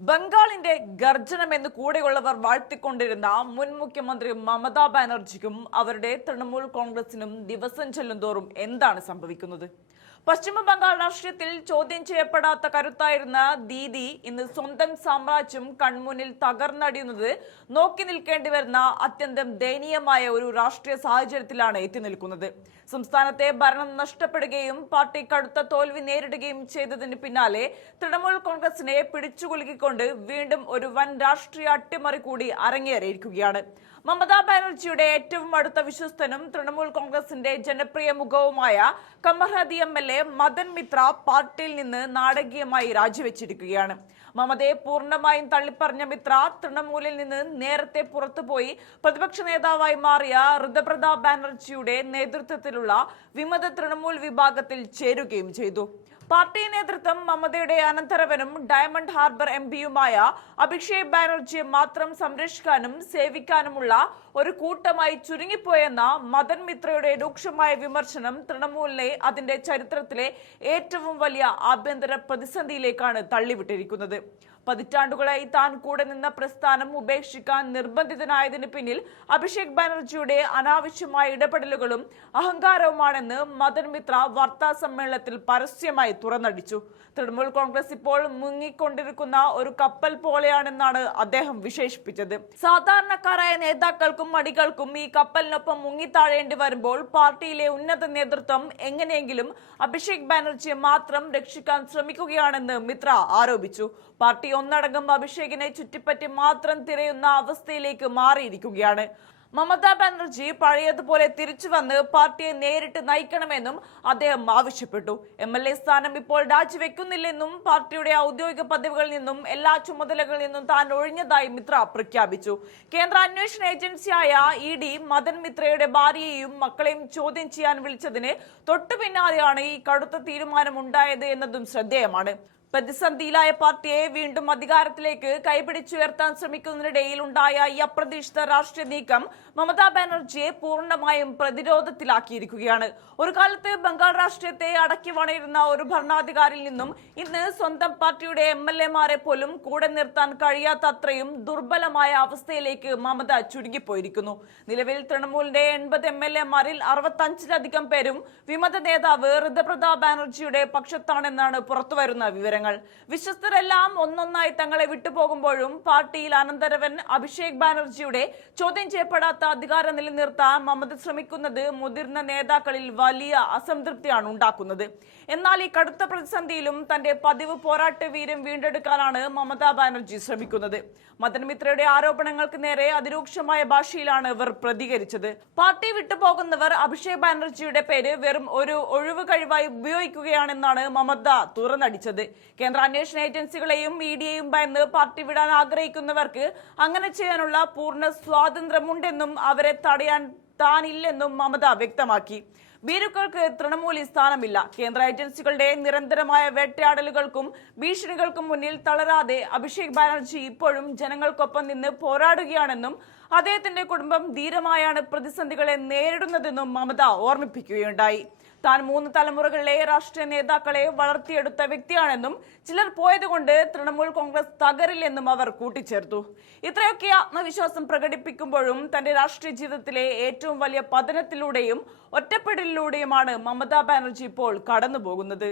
ബംഗാളിന്റെ ഗർജനം എന്ന് കൂടെയുള്ളവർ വാഴ്ത്തിക്കൊണ്ടിരുന്ന മുൻ മുഖ്യമന്ത്രി മമതാ ബാനർജിക്കും അവരുടെ തൃണമൂൽ കോൺഗ്രസിനും ദിവസം ചെല്ലുന്തോറും എന്താണ് സംഭവിക്കുന്നത്? പശ്ചിമ ബംഗാൾ രാഷ്ട്രീയത്തിൽ ചോദ്യം ചെയ്യപ്പെടാത്ത കരുത്തായിരുന്ന ദീദി ഇന്ന് സ്വന്തം സാമ്രാജ്യം കൺമുന്നിൽ തകർന്നടിയുന്നത് നോക്കി നിൽക്കേണ്ടി വരുന്ന അത്യന്തം ദയനീയമായ ഒരു രാഷ്ട്രീയ സാഹചര്യത്തിലാണ് എത്തി നിൽക്കുന്നത്. സംസ്ഥാനത്തെ ഭരണം നഷ്ടപ്പെടുകയും പാർട്ടി കടുത്ത തോൽവി നേരിടുകയും ചെയ്തതിന് പിന്നാലെ തൃണമൂൽ കോൺഗ്രസിനെ പിടിച്ചുകുലുക്കിക്കൊണ്ട് വീണ്ടും ഒരു വൻ രാഷ്ട്രീയ അട്ടിമറി കൂടി അരങ്ങേറിയിരിക്കുകയാണ്. മമതാ ബാനർജിയുടെ ഏറ്റവും അടുത്ത വിശ്വസ്തനും തൃണമൂൽ കോൺഗ്രസിന്റെ ജനപ്രിയ മുഖവുമായ കമർഹതി MLA മദൻ മിത്ര പാർട്ടിയിൽ നിന്ന് നാടകീയമായി രാജിവെച്ചിരിക്കുകയാണ്. മമതയെ പൂർണ്ണമായും തള്ളിപ്പറഞ്ഞ മിത്ര തൃണമൂലിൽ നിന്ന് നേരത്തെ പുറത്തുപോയി പ്രതിപക്ഷ നേതാവായി മാറിയ ഋതുപ്രതാപ് ബാനർജിയുടെ നേതൃത്വത്തിലുള്ള വിമത തൃണമൂൽ വിഭാഗത്തിൽ ചേരുകയും ചെയ്തു. പാർട്ടി നേതൃത്വം മമതയുടെ അനന്തരവനും ഡയമണ്ട് ഹാർബർ MPയുമായ അഭിഷേക് ബാനർജിയെ മാത്രം സംരക്ഷിക്കാനും സേവിക്കാനുമുള്ള ഒരു കൂട്ടമായി ചുരുങ്ങിപ്പോയെന്ന മദൻ മിത്രയുടെ രൂക്ഷമായ വിമർശനം തൃണമൂലിനെ അതിന്റെ ചരിത്രത്തിലെ ഏറ്റവും വലിയ ആഭ്യന്തര പ്രതിസന്ധിയിലേക്കാണ് തള്ളിവിട്ടിരിക്കുന്നത്. പതിറ്റാണ്ടുകളായി താൻ കൂടെ നിന്ന പ്രസ്ഥാനം ഉപേക്ഷിക്കാൻ നിർബന്ധിതനായതിന് പിന്നിൽ അഭിഷേക് ബാനർജിയുടെ അനാവശ്യമായ ഇടപെടലുകളും അഹങ്കാരവുമാണെന്ന് മദൻ മിത്ര വാർത്താ സമ്മേളനത്തിൽ പരസ്യമായി തുറന്നടിച്ചു. തൃണമൂൽ കോൺഗ്രസ് ഇപ്പോൾ മുങ്ങിക്കൊണ്ടിരിക്കുന്ന ഒരു കപ്പൽ പോലെയാണെന്നാണ് അദ്ദേഹം വിശേഷിപ്പിച്ചത്. സാധാരണക്കാരായ നേതാക്കൾക്കും അടികൾക്കും ഈ കപ്പലിനൊപ്പം മുങ്ങിത്താഴേണ്ടി വരുമ്പോൾ പാർട്ടിയിലെ ഉന്നത നേതൃത്വം എങ്ങനെയെങ്കിലും അഭിഷേക് ബാനർജിയെ മാത്രം രക്ഷിക്കാൻ ശ്രമിക്കുകയാണെന്ന് മിത്ര ആരോപിച്ചു. പാർട്ടി ഒന്നടങ്കം അഭിഷേകിനെ ചുറ്റിപ്പറ്റി മാത്രം തിരയുന്ന അവസ്ഥയിലേക്ക് മാറിയിരിക്കുകയാണ്. മമതാ ബാനർജി പഴയതുപോലെ തിരിച്ചു വന്ന് പാർട്ടിയെ നേരിട്ട് നയിക്കണമെന്നും അദ്ദേഹം ആവശ്യപ്പെട്ടു. MLA സ്ഥാനം ഇപ്പോൾ രാജിവെക്കുന്നില്ലെന്നും പാർട്ടിയുടെ ഔദ്യോഗിക പദവികളിൽ നിന്നും എല്ലാ ചുമതലകളിൽ നിന്നും താൻ ഒഴിഞ്ഞതായി മിത്ര പ്രഖ്യാപിച്ചു. കേന്ദ്ര അന്വേഷണ ഏജൻസിയായ ED മദൻ മിത്രയുടെ ഭാര്യയെയും മക്കളെയും ചോദ്യം ചെയ്യാൻ വിളിച്ചതിന് തൊട്ടു പിന്നാലെയാണ് ഈ കടുത്ത തീരുമാനം ഉണ്ടായത് എന്നതും ശ്രദ്ധേയമാണ്. പ്രതിസന്ധിയിലായ പാർട്ടിയെ വീണ്ടും അധികാരത്തിലേക്ക് കൈപിടിച്ചുയർത്താൻ ശ്രമിക്കുന്നതിനിടയിൽ ഉണ്ടായ ഈ അപ്രതീക്ഷിത രാഷ്ട്രീയ നീക്കം മമതാ ബാനർജിയെ പൂർണ്ണമായും പ്രതിരോധത്തിലാക്കിയിരിക്കുകയാണ്. ഒരു കാലത്ത് ബംഗാൾ രാഷ്ട്രീയത്തെ അടക്കി വണയിരുന്ന ഒരു ഭരണാധികാരിയിൽ നിന്നും ഇന്ന് സ്വന്തം പാർട്ടിയുടെ MLA-മാരെ പോലും കൂടെ നിർത്താൻ കഴിയാത്ത അത്രയും ദുർബലമായ അവസ്ഥയിലേക്ക് മമത ചുരുങ്ങിപ്പോയിരിക്കുന്നു. നിലവിൽ തൃണമൂലിന്റെ 80 MLA-മാരിൽ 65-ലധികം പേരും വിമത നേതാവ് ഋതുപ്രതാപ് ബാനർജിയുടെ പക്ഷത്താണെന്നാണ് പുറത്തുവരുന്ന വിവരങ്ങൾ. വിശ്വസ്തരെല്ലാം ഒന്നൊന്നായി തങ്ങളെ വിട്ടുപോകുമ്പോഴും പാർട്ടിയിൽ അനന്തരവൻ അഭിഷേക് ബാനർജിയുടെ ചോദ്യം ചെയ്യപ്പെടാത്ത അധികാരം നിലനിർത്താൻ മമത ശ്രമിക്കുന്നത് മുതിർന്ന നേതാക്കളിൽ വലിയ അസംതൃപ്തിയാണ് ഉണ്ടാക്കുന്നത്. എന്നാൽ ഈ കടുത്ത പ്രതിസന്ധിയിലും തന്റെ പതിവ് പോരാട്ട വീര്യം വീണ്ടെടുക്കാനാണ് മമതാ ബാനർജി ശ്രമിക്കുന്നത്. മദൻ മിത്രയുടെ ആരോപണങ്ങൾക്ക് നേരെ അതിരൂക്ഷമായ ഭാഷയിലാണ് ഇവർ പ്രതികരിച്ചത്. പാർട്ടി വിട്ടുപോകുന്നവർ അഭിഷേക് ബാനർജിയുടെ പേര് വെറും ഒരു ഒഴിവ് കഴിവായി ഉപയോഗിക്കുകയാണെന്നാണ് മമത തുറന്നടിച്ചത്. കേന്ദ്ര അന്വേഷണ ഏജൻസികളെയും EDയെയും ഭയന്ന് പാർട്ടി വിടാൻ ആഗ്രഹിക്കുന്നവർക്ക് അങ്ങനെ ചെയ്യാനുള്ള പൂർണ്ണ സ്വാതന്ത്ര്യമുണ്ടെന്നും അവരെ തടയാൻ താനില്ലെന്നും മമത വ്യക്തമാക്കി. ഭീരുക്കൾക്ക് തൃണമൂലിൽ സ്ഥാനമില്ല. കേന്ദ്ര ഏജൻസികളുടെ നിരന്തരമായ വേട്ടയാടലുകൾക്കും ഭീഷണികൾക്കും മുന്നിൽ തളരാതെ അഭിഷേക് ബാനർജി ഇപ്പോഴും ജനങ്ങൾക്കൊപ്പം നിന്ന് പോരാടുകയാണെന്നും അദ്ദേഹത്തിന്റെ കുടുംബം ധീരമായാണ് പ്രതിസന്ധികളെ നേരിടുന്നതെന്നും മമത ഓർമ്മിപ്പിക്കുകയുണ്ടായി. താൻ 3 തലമുറകളിലെ രാഷ്ട്രീയ നേതാക്കളെ വളർത്തിയെടുത്ത വ്യക്തിയാണെന്നും ചിലർ പോയതുകൊണ്ട് തൃണമൂൽ കോൺഗ്രസ് തകരില്ലെന്നും അവർ കൂട്ടിച്ചേർത്തു. ഇത്രയൊക്കെ ആത്മവിശ്വാസം പ്രകടിപ്പിക്കുമ്പോഴും തന്റെ രാഷ്ട്രീയ ജീവിതത്തിലെ ഏറ്റവും വലിയ പതനത്തിലൂടെയും ഒറ്റപ്പെടലിലൂടെയുമാണ് മമതാ ബാനർജി ഇപ്പോൾ കടന്നുപോകുന്നത്.